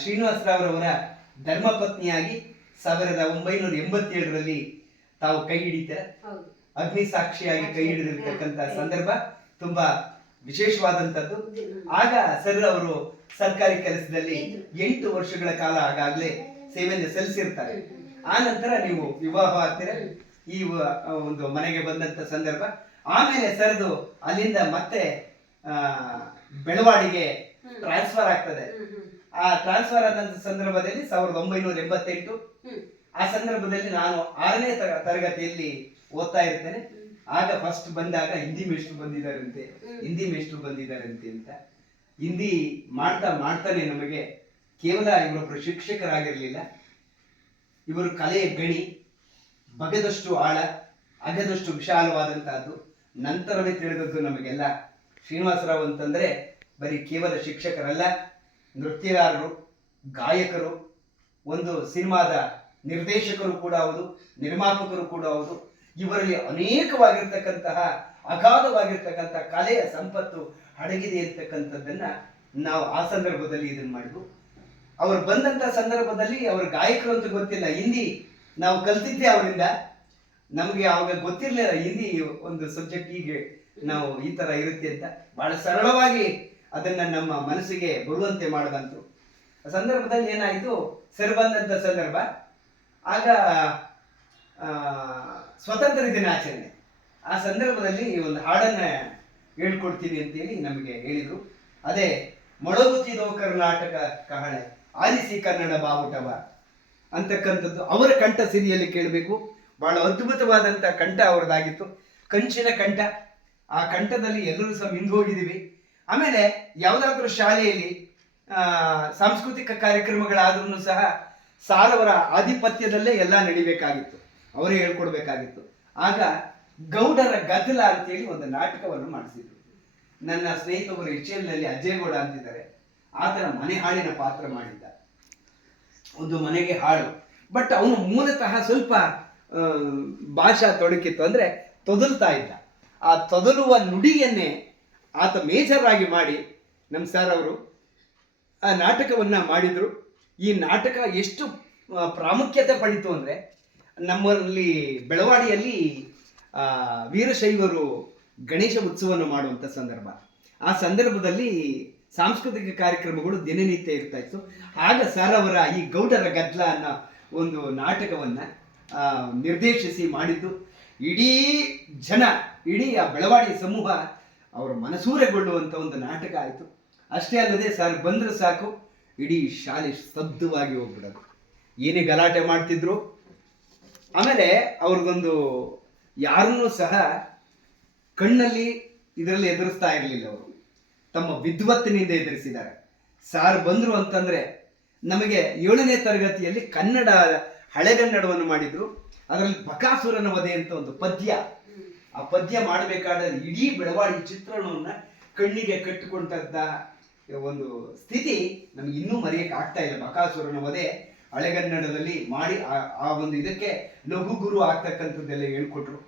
ಶ್ರೀನಿವಾಸರಾವ್ರವರ ಧರ್ಮಪತ್ನಿಯಾಗಿ 1987ರಲ್ಲಿ ತಾವು ಕೈ ಹಿಡಿತಾರೆ. ಅಗ್ನಿ ಸಾಕ್ಷಿಯಾಗಿ ಕೈ ಹಿಡಿದಿರ್ತಕ್ಕಂಥ ಸಂದರ್ಭ ತುಂಬಾ ವಿಶೇಷವಾದಂಥದ್ದು. ಆಗ ಸರ್ ಅವರು ಸರ್ಕಾರಿ ಕೆಲಸದಲ್ಲಿ 8 ವರ್ಷಗಳ ಕಾಲ ಆಗಾಗ್ಲೇ ಸೇವೆಯನ್ನು ಸಲ್ಲಿಸಿರ್ತಾರೆ. ಆ ನಂತರ ನೀವು ವಿವಾಹ ಆಗ್ತೀರ. ಈ ಒಂದು ಮನೆಗೆ ಬಂದಂತ ಸಂದರ್ಭ. ಆಮೇಲೆ ಸರ್ದು ಅಲ್ಲಿಂದ ಮತ್ತೆ ಬೆಳವಾಡಿಗೆ ಟ್ರಾನ್ಸ್ಫರ್ ಆಗ್ತದೆ. ಆ ಟ್ರಾನ್ಸ್ಫರ್ ಆದಂತ ಸಂದರ್ಭದಲ್ಲಿ 1988 ಆ ಸಂದರ್ಭದಲ್ಲಿ ನಾನು 6ನೇ ತರಗತಿಯಲ್ಲಿ ಓದ್ತಾ ಇರ್ತೇನೆ. ಆಗ ಫಸ್ಟ್ ಬಂದಾಗ ಹಿಂದಿ ಮೇಷ್ಟ್ರು ಬಂದಿದ್ದಾರಂತೆ ಅಂತ ಹಿಂದಿ ಮಾಡ್ತಾನೆ ನಮಗೆ ಕೇವಲ ಇವರೊಬ್ಬರು ಶಿಕ್ಷಕರಾಗಿರ್ಲಿಲ್ಲ, ಇವರು ಕಲೆಯ ಗಣಿ, ಬಗೆದಷ್ಟು ಆಳ, ಅಗದಷ್ಟು ವಿಶಾಲವಾದಂತಹದ್ದು. ನಂತರವೇ ತಿಳಿದದ್ದು ನಮಗೆಲ್ಲ ಶ್ರೀನಿವಾಸರಾವ್ ಅಂತಂದ್ರೆ ಬರೀ ಕೇವಲ ಶಿಕ್ಷಕರಲ್ಲ, ನೃತ್ಯಗಾರರು, ಗಾಯಕರು, ಒಂದು ಸಿನಿಮಾದ ನಿರ್ದೇಶಕರು ಕೂಡ ಹೌದು, ನಿರ್ಮಾಪಕರು ಕೂಡ ಹೌದು. ಇವರಲ್ಲಿ ಅನೇಕವಾಗಿರ್ತಕ್ಕಂತಹ ಅಗಾಧವಾಗಿರ್ತಕ್ಕಂಥ ಕಲೆಯ ಸಂಪತ್ತು ಅಡಗಿದೆ ಅಂತಕ್ಕಂಥದ್ದನ್ನ ನಾವು ಆ ಸಂದರ್ಭದಲ್ಲಿ ಇದನ್ನ ಮಾಡಿದ್ವು. ಅವರು ಬಂದಂತ ಸಂದರ್ಭದಲ್ಲಿ ಅವರು ಗಾಯಕರು ಅಂತ ಗೊತ್ತಿಲ್ಲ, ಹಿಂದಿ ನಾವು ಕಲ್ತಿದ್ದೆ ಅವರಿಂದ. ನಮಗೆ ಅವಾಗ ಗೊತ್ತಿರಲಿಲ್ಲ ಹಿಂದಿ ಒಂದು ಸಬ್ಜೆಕ್ಟ್ ಹೀಗೆ ನಾವು ಈ ತರ ಇರುತ್ತೆ ಅಂತ. ಬಹಳ ಸರಳವಾಗಿ ಅದನ್ನ ನಮ್ಮ ಮನಸ್ಸಿಗೆ ಬರುವಂತೆ ಮಾಡದಂತು. ಆ ಸಂದರ್ಭದಲ್ಲಿ ಏನಾಯ್ತು, ಸರ್ ಬಂದಂತ ಸಂದರ್ಭ, ಆಗ ಸ್ವಾತಂತ್ರ್ಯ ದಿನಾಚರಣೆ. ಆ ಸಂದರ್ಭದಲ್ಲಿ ಒಂದು ಹಾಡನ್ನ ಹೇಳ್ಕೊಡ್ತೀನಿ ಅಂತೇಳಿ ನಮಗೆ ಹೇಳಿದ್ರು. ಅದೇ ಮೊಳಗುತ್ತಿದೋ ಕರ್ನಾಟಕ ಕಹಳೆ ಆಲಿಸಿ ಕನ್ನಡ ಬಾವುಟವ ಅಂತಕ್ಕಂಥದ್ದು ಅವರ ಕಂಠ ಸಿರಿಯಲ್ಲಿ ಕೇಳಬೇಕು. ಬಹಳ ಅದ್ಭುತವಾದಂಥ ಕಂಠ ಅವರದಾಗಿತ್ತು, ಕಂಚಿನ ಕಂಠ. ಆ ಕಂಠದಲ್ಲಿ ಎಲ್ಲರೂ ಸಹ ಮಿಂದು ಹೋಗಿದ್ದೀವಿ. ಆಮೇಲೆ ಯಾವುದಾದ್ರೂ ಶಾಲೆಯಲ್ಲಿ ಸಾಂಸ್ಕೃತಿಕ ಕಾರ್ಯಕ್ರಮಗಳಾದ್ರೂ ಸಹ ಸಾರವರ ಆಧಿಪತ್ಯದಲ್ಲೇ ಎಲ್ಲ ನಡಿಬೇಕಾಗಿತ್ತು, ಅವರೇ ಹೇಳ್ಕೊಡ್ಬೇಕಾಗಿತ್ತು. ಆಗ ಗೌಡರ ಗದ್ದಲ ಅಂತೇಳಿ ಒಂದು ನಾಟಕವನ್ನು ಮಾಡಿಸಿದ್ರು. ನನ್ನ ಸ್ನೇಹಿತರು ಇಚೇಲ್ನಲ್ಲಿ ಅಜ್ಜೇಗೌಡ ಅಂತಿದ್ದಾರೆ, ಆತನ ಮನೆ ಹಾಡಿನ ಪಾತ್ರ ಮಾಡಿದ್ದ. ಒಂದು ಮನೆಗೆ ಹಾಡು, ಬಟ್ ಅವನು ಮೂಲತಃ ಸ್ವಲ್ಪ ಭಾಷಾ ತೊಡಕಿತ್ತು, ಅಂದ್ರೆ ತೊದಲ್ತಾ ಇದ್ದ. ಆ ತೊದಲುವ ನುಡಿಯನ್ನೇ ಆತ ಮೇಜರ್ ಆಗಿ ಮಾಡಿ ನಮ್ಮ ಸರ್ ಅವರು ಆ ನಾಟಕವನ್ನ ಮಾಡಿದ್ರು. ಈ ನಾಟಕ ಎಷ್ಟು ಪ್ರಾಮುಖ್ಯತೆ ಪಡಿತು ಅಂದ್ರೆ, ನಮ್ಮಲ್ಲಿ ಬೆಳವಾಡಿಯಲ್ಲಿ ವೀರಶೈವರು ಗಣೇಶ ಉತ್ಸವವನ್ನು ಮಾಡುವಂಥ ಸಂದರ್ಭ. ಆ ಸಂದರ್ಭದಲ್ಲಿ ಸಾಂಸ್ಕೃತಿಕ ಕಾರ್ಯಕ್ರಮಗಳು ದಿನನಿತ್ಯ ಇರ್ತಾ ಇತ್ತು. ಆಗ ಸರ್ ಅವರ ಈ ಗೌಡರ ಗದ್ದಲ ಅನ್ನೋ ಒಂದು ನಾಟಕವನ್ನ ನಿರ್ದೇಶಿಸಿ ಮಾಡಿದ್ದು. ಇಡೀ ಆ ಬೆಳವಾಡಿ ಸಮೂಹ ಅವರ ಮನಸೂರೆಗೊಳ್ಳುವಂಥ ಒಂದು ನಾಟಕ ಆಯಿತು. ಅಷ್ಟೇ ಅಲ್ಲದೆ ಸರ್ ಬಂದ್ರೆ ಸಾಕು ಇಡೀ ಶಾಲೆ ಸ್ತಬ್ಧವಾಗಿ ಹೋಗ್ಬಿಡೋದು, ಏನೇ ಗಲಾಟೆ ಮಾಡ್ತಿದ್ರು. ಆಮೇಲೆ ಅವ್ರಿಗೊಂದು ಯಾರನ್ನೂ ಸಹ ಕಣ್ಣಲ್ಲಿ ಇದರಲ್ಲಿ ಎದುರಿಸ್ತಾ ಇರಲಿಲ್ಲ. ಅವರು ತಮ್ಮ ವಿದ್ವತ್ತಿನಿಂದ ಎದುರಿಸಿದ್ದಾರೆ. ಸಾರ್ ಬಂದ್ರು ಅಂತಂದ್ರೆ, ನಮಗೆ 7ನೇ ತರಗತಿಯಲ್ಲಿ ಕನ್ನಡ ಹಳೆಗನ್ನಡವನ್ನು ಮಾಡಿದ್ರು. ಅದರಲ್ಲಿ ಬಕಾಸುರನ ವಧೆ ಅಂತ ಒಂದು ಪದ್ಯ, ಆ ಪದ್ಯ ಮಾಡಬೇಕಾದ್ರೆ ಇಡೀ ಬೆಳವಾಡಿ ಚಿತ್ರಣವನ್ನ ಕಣ್ಣಿಗೆ ಕಟ್ಟಿಕೊಂಡಂತ ಒಂದು ಸ್ಥಿತಿ ನಮಗೆ ಇನ್ನೂ ಮರೆಯಕ್ಕೆ ಆಗ್ತಾ ಇಲ್ಲ. ಬಕಾಸುರನ ವಧೆ ಹಳೆಗನ್ನಡದಲ್ಲಿ ಮಾಡಿ ಆ ಒಂದು ಇದಕ್ಕೆ ಲಘು ಗುರು ಆಗ್ತಕ್ಕಂಥದ್ದೆಲ್ಲ ಹೇಳ್ಕೊಟ್ರು.